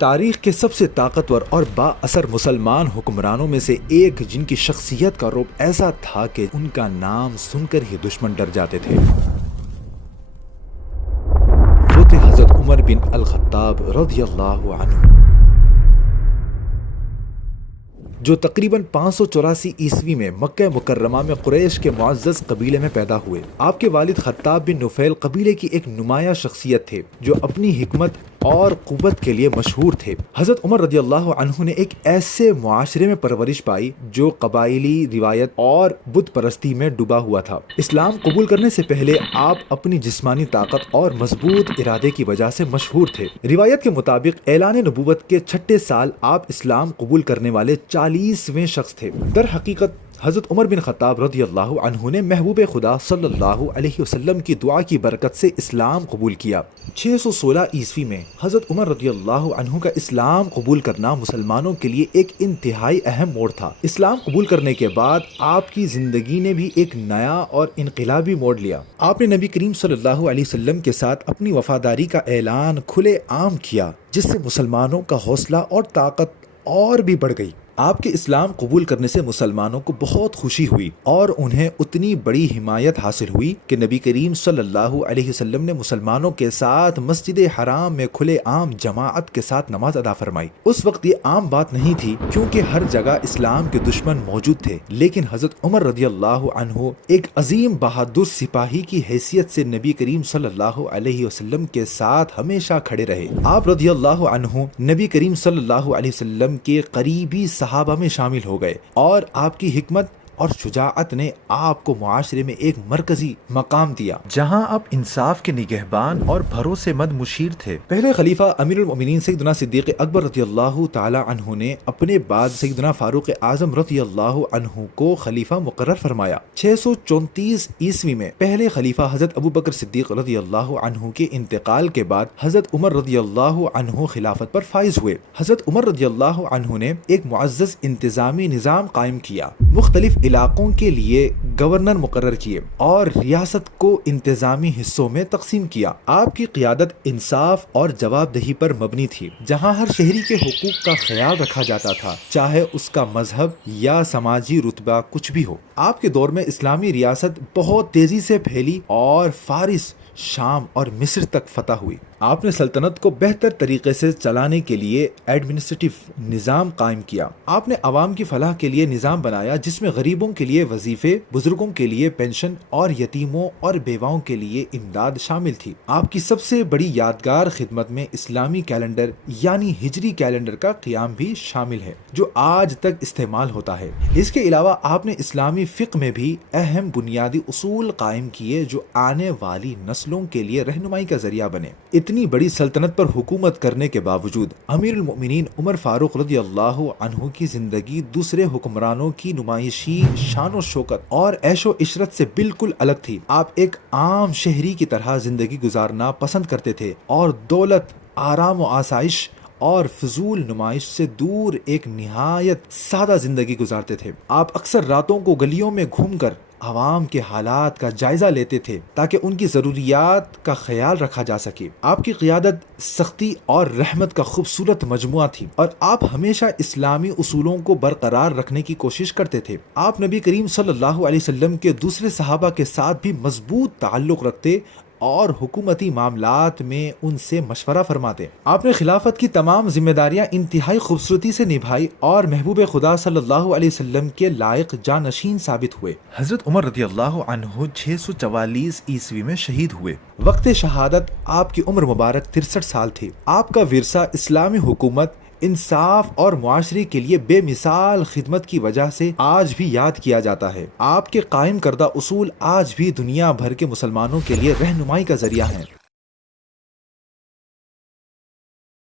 تاریخ کے سب سے طاقتور اور با اثر مسلمان حکمرانوں میں سے ایک، جن کی شخصیت کا رعب ایسا تھا کہ ان کا نام سن کر ہی دشمن ڈر جاتے تھے، وہ تھے حضرت عمر بن الخطاب رضی اللہ عنہ، جو تقریباً 584 عیسوی میں مکہ مکرمہ میں قریش کے معزز قبیلے میں پیدا ہوئے۔ آپ کے والد خطاب بن نفیل قبیلے کی ایک نمایاں شخصیت تھے جو اپنی حکمت اور قوت کے لیے مشہور تھے۔ حضرت عمر رضی اللہ عنہ نے ایک ایسے معاشرے میں پرورش پائی جو قبائلی روایت اور بت پرستی میں ڈوبا ہوا تھا۔ اسلام قبول کرنے سے پہلے آپ اپنی جسمانی طاقت اور مضبوط ارادے کی وجہ سے مشہور تھے۔ روایت کے مطابق اعلان نبوت کے 6 سال آپ اسلام قبول کرنے والے 40ویں شخص تھے۔ در حقیقت حضرت عمر بن خطاب رضی اللہ عنہ نے محبوب خدا صلی اللہ علیہ وسلم کی دعا کی برکت سے اسلام قبول کیا۔ 616 عیسوی میں حضرت عمر رضی اللہ عنہ کا اسلام قبول کرنا مسلمانوں کے لیے ایک انتہائی اہم موڑ تھا۔ اسلام قبول کرنے کے بعد آپ کی زندگی نے بھی ایک نیا اور انقلابی موڑ لیا۔ آپ نے نبی کریم صلی اللہ علیہ وسلم کے ساتھ اپنی وفاداری کا اعلان کھلے عام کیا، جس سے مسلمانوں کا حوصلہ اور طاقت اور بھی بڑھ گئی۔ آپ کے اسلام قبول کرنے سے مسلمانوں کو بہت خوشی ہوئی اور انہیں اتنی بڑی حمایت حاصل ہوئی کہ نبی کریم صلی اللہ علیہ وسلم نے مسلمانوں کے ساتھ مسجد حرام میں کھلے عام جماعت کے ساتھ نماز ادا فرمائی۔ اس وقت یہ عام بات نہیں تھی کیونکہ ہر جگہ اسلام کے دشمن موجود تھے، لیکن حضرت عمر رضی اللہ عنہ ایک عظیم بہادر سپاہی کی حیثیت سے نبی کریم صلی اللہ علیہ وسلم کے ساتھ ہمیشہ کھڑے رہے۔ آپ رضی اللہ عنہ نبی کریم صلی اللہ علیہ وسلم کے قریبی صحابہ میں شامل ہو گئے اور آپ کی حکمت اور شجاعت نے آپ کو معاشرے میں ایک مرکزی مقام دیا، جہاں آپ انصاف کے نگہبان اور بھروسے مند مشیر تھے۔ پہلے خلیفہ امیر المؤمنین سیدنا صدیق اکبر رضی اللہ تعالی عنہ نے اپنے بعد سیدنا فاروق اعظم رضی اللہ عنہ کو خلیفہ مقرر فرمایا۔ 634 عیسوی میں پہلے خلیفہ حضرت ابوبکر صدیق رضی اللہ عنہ کے انتقال کے بعد حضرت عمر رضی اللہ عنہ خلافت پر فائز ہوئے۔ حضرت عمر رضی اللہ عنہ نے ایک معزز انتظامی نظام قائم کیا، مختلف علاقوں کے لیے گورنر مقرر کیے اور ریاست کو انتظامی حصوں میں تقسیم کیا۔ آپ کی قیادت انصاف اور جواب دہی پر مبنی تھی، جہاں ہر شہری کے حقوق کا خیال رکھا جاتا تھا، چاہے اس کا مذہب یا سماجی رتبہ کچھ بھی ہو۔ آپ کے دور میں اسلامی ریاست بہت تیزی سے پھیلی اور فارس، شام اور مصر تک فتح ہوئی۔ آپ نے سلطنت کو بہتر طریقے سے چلانے کے لیے ایڈمنسٹریٹو نظام قائم کیا۔ آپ نے عوام کی فلاح کے لیے نظام بنایا جس میں غریبوں کے لیے وظیفے، بزرگوں کے لیے پینشن اور یتیموں اور بیواؤں کے لیے امداد شامل تھی۔ آپ کی سب سے بڑی یادگار خدمت میں اسلامی کیلنڈر یعنی ہجری کیلنڈر کا قیام بھی شامل ہے، جو آج تک استعمال ہوتا ہے۔ اس کے علاوہ آپ نے اسلامی فقہ میں بھی اہم بنیادی اصول قائم کیے جو آنے والی نسلوں کے لیے رہنمائی کا ذریعہ بنے۔ اتنی بڑی سلطنت پر حکومت کرنے کے باوجود امیر المؤمنین عمر فاروق رضی اللہ عنہ کی زندگی دوسرے حکمرانوں کی نمائشی شان و شوکت اور عیش و عشرت سے بالکل الگ تھی۔ آپ ایک عام شہری کی طرح زندگی گزارنا پسند کرتے تھے اور دولت، آرام و آسائش اور فضول نمائش سے دور ایک نہایت سادہ زندگی گزارتے تھے۔ آپ اکثر راتوں کو گلیوں میں گھوم کر عوام کے حالات کا جائزہ لیتے تھے تاکہ ان کی ضروریات کا خیال رکھا جا سکے۔ آپ کی قیادت سختی اور رحمت کا خوبصورت مجموعہ تھی اور آپ ہمیشہ اسلامی اصولوں کو برقرار رکھنے کی کوشش کرتے تھے۔ آپ نبی کریم صلی اللہ علیہ وسلم کے دوسرے صحابہ کے ساتھ بھی مضبوط تعلق رکھتے اور حکومتی معاملات میں ان سے مشورہ فرماتے۔ آپ نے خلافت کی تمام ذمہ داریاں انتہائی خوبصورتی سے نبھائی اور محبوب خدا صلی اللہ علیہ وسلم کے لائق جانشین ثابت ہوئے۔ حضرت عمر رضی اللہ عنہ 644 عیسوی میں شہید ہوئے۔ وقت شہادت آپ کی عمر مبارک 63 سال تھی۔ آپ کا ورثہ اسلامی حکومت، انصاف اور معاشرے کے لیے بے مثال خدمت کی وجہ سے آج بھی یاد کیا جاتا ہے۔ آپ کے قائم کردہ اصول آج بھی دنیا بھر کے مسلمانوں کے لیے رہنمائی کا ذریعہ ہیں۔